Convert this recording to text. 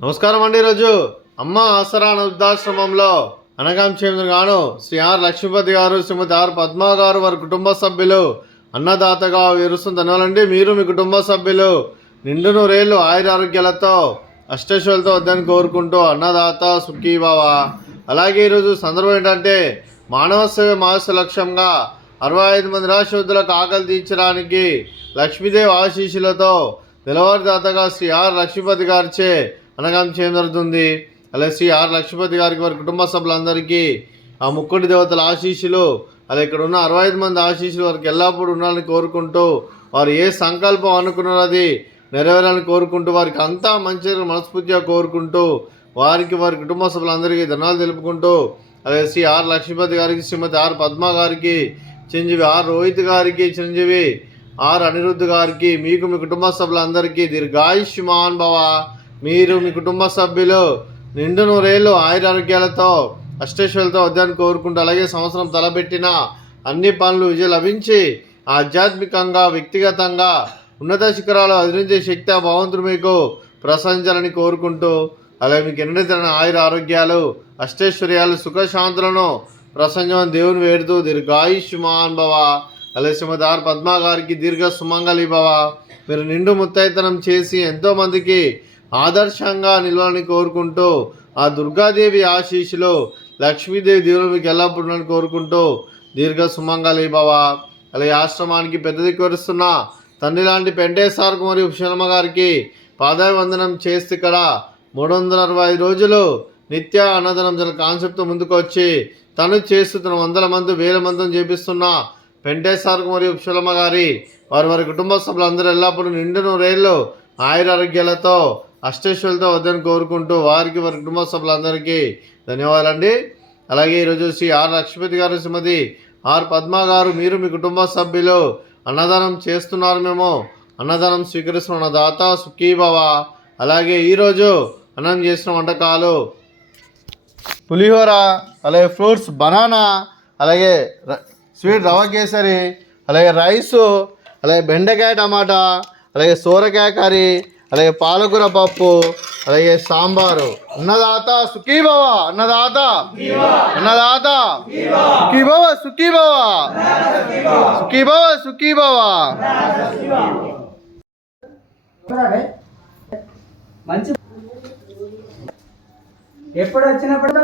నమస్కారం అండి. ఈరోజు అమ్మ ఆసరా వృద్ధాశ్రమంలో అనగాం గాను శ్రీ ఆర్ లక్ష్మీపతి గారు, శ్రీమతి ఆర్ పద్మ గారు, వారి కుటుంబ సభ్యులు అన్నదాతగా విరుస్తుంది. ధన్యవాదండి. మీరు మీ కుటుంబ సభ్యులు నిండు నూరేళ్లు ఆయురారోగ్యాలతో అష్టైశ్వర్యాలతో వద్దని కోరుకుంటూ అన్నదాత సుఖీభవ. అలాగే ఈరోజు సందర్భం ఏంటంటే మానవ సేవ మాస లక్ష్యంగా 65 మంది నిరాశ్రయులకు ఆకలి తీర్చడానికి లక్ష్మీదేవి ఆశీస్సులతో తెల్లవారుదాతగా శ్రీ ఆర్ లక్ష్మీపతి గారిచే అనగాం చేయడం జరుగుతుంది. అలాగే శ్రీ ఆర్ లక్ష్మీపతి గారికి, వారి కుటుంబ సభ్యులందరికీ ఆ ముక్కోటి దేవతల ఆశీస్సులు, అలా ఇక్కడ ఉన్న 65 మంది ఆశీస్సులు వారికి ఎల్లప్పుడూ ఉండాలని కోరుకుంటూ, వారు ఏ సంకల్పం అనుకున్నది నెరవేరాలని కోరుకుంటూ, వారికి అంతా మంచి మనస్ఫూర్తిగా కోరుకుంటూ, వారికి వారి కుటుంబ సభ్యులందరికీ ధన్యవాదాలు తెలుపుకుంటూ, అలాగే శ్రీ ఆర్ లక్ష్మీపతి గారికి, శ్రీమతి ఆర్ పద్మ గారికి, చిరంజీవి ఆర్ రోహిత్ గారికి, చిరంజీవి ఆర్ అనిరుద్ధ్ గారికి, మీకు మీ కుటుంబ సభ్యులందరికీ దీర్ఘాయుష్మాన్ భవ. మీరు మీ కుటుంబ సభ్యులు నిండు నూరేళ్ళు ఆయురారోగ్యాలతో అష్టైశ్వర్యాలతో వద్దని కోరుకుంటూ, అలాగే సంవత్సరం తలపెట్టిన అన్ని పనులు విజయం లభించి ఆధ్యాత్మికంగా వ్యక్తిగతంగా ఉన్నత శిఖరాలు అధిరించే శక్తి ఆ భగవంతుడు మీకు ప్రసరించాలని కోరుకుంటూ, అలాగే మీకు ఎన్నడైన ఆయుర ఆరోగ్యాలు అష్టైశ్వర్యాలు సుఖశాంతులను ప్రసంజమని దేవుని వేడుతూ దీర్ఘాయుష్మాన్ భవ. అలాగే శ్రీమతి ఆర్ పద్మ గారికి దీర్ఘ సుమంగళి భవ. మీరు నిండు ముత్తైతనం చేసి ఎంతోమందికి ఆదర్శంగా నిలవాలని కోరుకుంటూ, ఆ దుర్గాదేవి ఆశీస్సులు లక్ష్మీదేవి దేవుడు మీకు ఎల్లప్పుడూ కోరుకుంటూ దీర్ఘ సుమంగళి భవ. అలాగే ఆశ్రమానికి పెద్ద దిక్కువరుస్తున్న తండ్రి లాంటి పెంటేశ్వరకు మరియు శర్మ గారికి పాదాభివందనం చేస్తే ఇక్కడ 365 రోజులు నిత్య అన్నదానం జన కాన్సెప్ట్తో ముందుకు వచ్చి తను చేస్తున్న 100 మంది 1000 మందిని చేపిస్తున్న పెంటేశ్వరకు మరియు శర్మ గారి, వారి కుటుంబ సభ్యులందరూ ఎల్లప్పుడూ నిండు నూరేళ్ళు ఆయురారోగ్యాలతో అష్టైశ్వర్యాలతో వద్దని కోరుకుంటూ, వారికి వారి కుటుంబ సభ్యులందరికీ ధన్యవాదాలండి. అలాగే ఈరోజు శ్రీ ఆర్ లక్ష్మీపతి గారు, శ్రీమతి ఆర్ పద్మ గారు, మీరు మీ కుటుంబ సభ్యులు అన్నదానం చేస్తున్నారు, మేము అన్నదానం స్వీకరిస్తున్న దాత సుఖీభవ. అలాగే ఈరోజు అన్నం చేసిన వంటకాలు పులిహోర, అలాగే ఫ్రూట్స్ బనానా, అలాగే స్వీట్ రవ కేసరి, అలాగే రైసు, అలాగే బెండకాయ టమాటా, అలాగే సోరకాయ కర్రీ, అలాగే పాలకూర పప్పు, అలాగే సాంబారు. అన్నదాత సుఖీభవ, అన్నదాత అన్నదాత సుఖీభవ, సుఖీభవ సుఖీభవ, సుఖీభవ. మంచి ఎప్పుడు వచ్చినప్పుడు